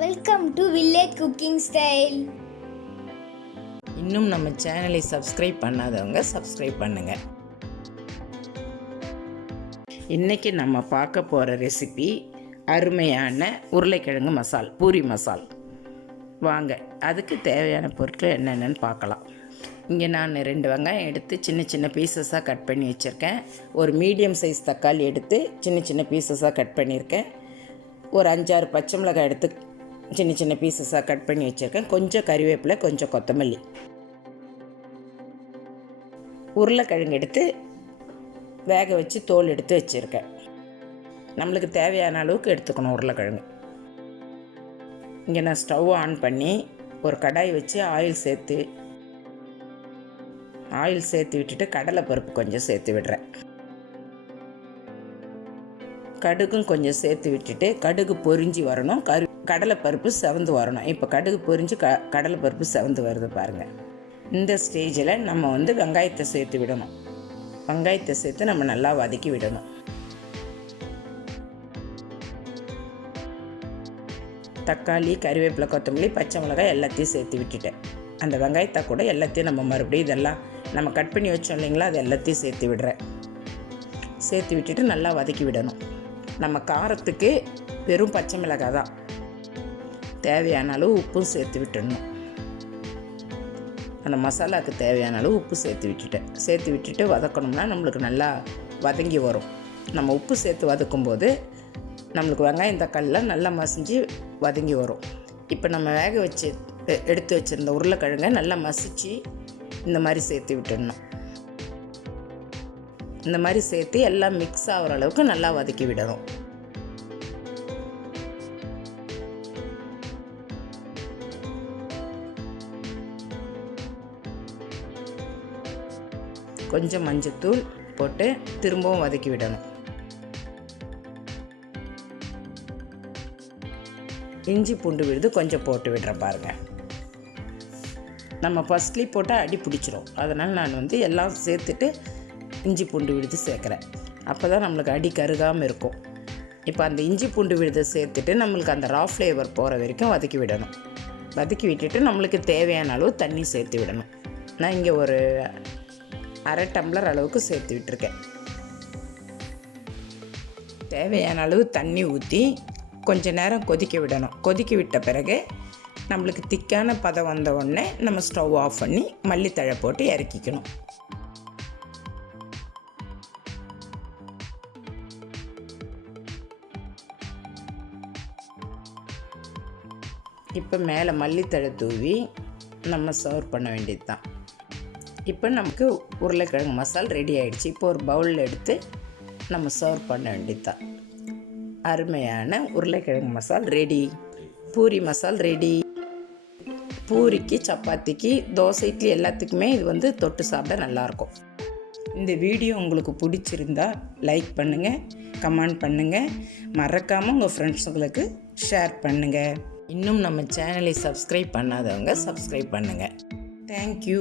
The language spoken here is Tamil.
Welcome to village cooking style. இன்னும் நம்ம சேனலை சப்ஸ்கிரைப் பண்ணாதவங்க சப்ஸ்கிரைப் பண்ணுங்க. இன்றைக்கி நம்ம பார்க்க போகிற ரெசிபி அருமையான உருளைக்கிழங்கு மசால், பூரி மசால். வாங்க, அதுக்கு தேவையான பொருட்கள் என்னென்னு பார்க்கலாம். இங்கே நான் 2 வெங்காயம் எடுத்து சின்ன சின்ன பீசஸாக கட் பண்ணி வச்சுருக்கேன். ஒரு மீடியம் சைஸ் தக்காளி எடுத்து சின்ன சின்ன பீசஸாக கட் பண்ணியிருக்கேன். ஒரு 5-6 பச்சை மிளகாய் எடுத்து சின்ன சின்ன பீசஸாக கட் பண்ணி வச்சுருக்கேன். கொஞ்சம் கறிவேப்பிலை, கொஞ்சம் கொத்தமல்லி. உருளைக்கிழங்கு எடுத்து வேக வச்சு தோல் எடுத்து வச்சுருக்கேன். நம்மளுக்கு தேவையான அளவுக்கு எடுத்துக்கணும் உருளைக்கிழங்கு. இங்கே நான் ஸ்டவ் ஆன் பண்ணி ஒரு கடாய் வச்சு ஆயில் சேர்த்து விட்டுட்டு கடலைப்பருப்பு கொஞ்சம் சேர்த்து விடுறேன். கடுகும் கொஞ்சம் சேர்த்து விட்டுட்டு கடுகு பொரிஞ்சு வரணும், கடலைப்பருப்பு செவந்து வரணும். இப்போ கடுகு பொரிஞ்சு கடலைப்பருப்பு செவந்து வருது பாருங்கள். இந்த ஸ்டேஜில் நம்ம வெங்காயத்தை சேர்த்து விடணும். வெங்காயத்தை சேர்த்து நம்ம நல்லா வதக்கி விடணும். தக்காளி, கறிவேப்பிலை, கொத்தமல்லி, பச்சை மிளகாய் எல்லாத்தையும் சேர்த்து விட்டுட்டேன். அந்த வெங்காயத்தை கூட எல்லாத்தையும் நம்ம மறுபடியும் இதெல்லாம் நம்ம கட் பண்ணி வச்சோம் இல்லைங்களா, அது எல்லாத்தையும் சேர்த்து விடுறேன். சேர்த்து விட்டுட்டு நல்லா வதக்கி விடணும். நம்ம காரத்துக்கு வெறும் பச்சை மிளகாய் தான். தேவையான அளவு உப்பும் சேர்த்து விட்டுடணும். அந்த மசாலாவுக்கு தேவையான அளவு உப்பு சேர்த்து விட்டுட்டு வதக்கணும்னா நம்மளுக்கு நல்லா வதங்கி வரும். நம்ம உப்பு சேர்த்து வதக்கும்போது நம்மளுக்கு வெங்காயம் தக்காளிலாம் நல்லா மசிஞ்சு வதங்கி வரும். இப்போ நம்ம வேக வச்சு எடுத்து வச்சுருந்த உருளைக்கிழங்கை நல்லா மசிச்சு இந்த மாதிரி சேர்த்து விட்டுடணும். இந்த மாதிரி சேர்த்து எல்லாம் மிக்ஸ் ஆகிற அளவுக்கு நல்லா வதக்கி விடணும். கொஞ்சம் மஞ்சத்தூள் போட்டு திரும்பவும் வதக்கி விடணும். இஞ்சி பூண்டு விழுது கொஞ்சம் போட்டு விடுறேன் பாருங்கள். நம்ம ஃபஸ்ட்லி போட்டால் அடி பிடிச்சிரும். அதனால் நான் எல்லாம் சேர்த்துட்டு இஞ்சி பூண்டு விழுது சேர்க்குறேன். அப்போ தான் நம்மளுக்கு அடி கருகாமல் இருக்கும். இப்போ அந்த இஞ்சி பூண்டு விழுதை சேர்த்துட்டு நம்மளுக்கு அந்த ரா ஃப்ளேவர் போகிற வரைக்கும் வதக்கி விடணும். வதக்கி விட்டுட்டு நம்மளுக்கு தேவையான அளவு தண்ணி சேர்த்து விடணும். நான் இங்கே ஒரு 1/2 டம்ளர் அளவுக்கு சேர்த்து விட்டுருக்கேன். தேவையான அளவு தண்ணி ஊற்றி கொஞ்சம் நேரம் கொதிக்க விடணும். கொதிக்க விட்ட பிறகு நம்மளுக்கு திக்கான பதம் வந்த உடனே நம்ம ஸ்டவ் ஆஃப் பண்ணி மல்லித்தழை போட்டு இறக்கிக்கணும். இப்போ மேலே மல்லித்தழை தூவி நம்ம சர்வ் பண்ண வேண்டியது தான். இப்போ நமக்கு உருளைக்கிழங்கு மசால் ரெடி ஆகிடுச்சு. இப்போ ஒரு பவுலில் எடுத்து நம்ம சர்வ் பண்ண வேண்டியது தான். அருமையான உருளைக்கிழங்கு மசால் ரெடி. பூரி மசால் ரெடி. பூரிக்கு, சப்பாத்திக்கு, தோசை, இட்லி எல்லாத்துக்குமே இது தொட்டு சாப்பிட நல்லாயிருக்கும். இந்த வீடியோ உங்களுக்கு பிடிச்சிருந்தா லைக் பண்ணுங்கள், கமெண்ட் பண்ணுங்கள், மறக்காமல் உங்கள் ஃப்ரெண்ட்ஸுங்களுக்கு ஷேர் பண்ணுங்கள். இன்னும் நம்ம சேனலை சப்ஸ்கிரைப் பண்ணாதவங்க சப்ஸ்கிரைப் பண்ணுங்கள். தேங்க்யூ.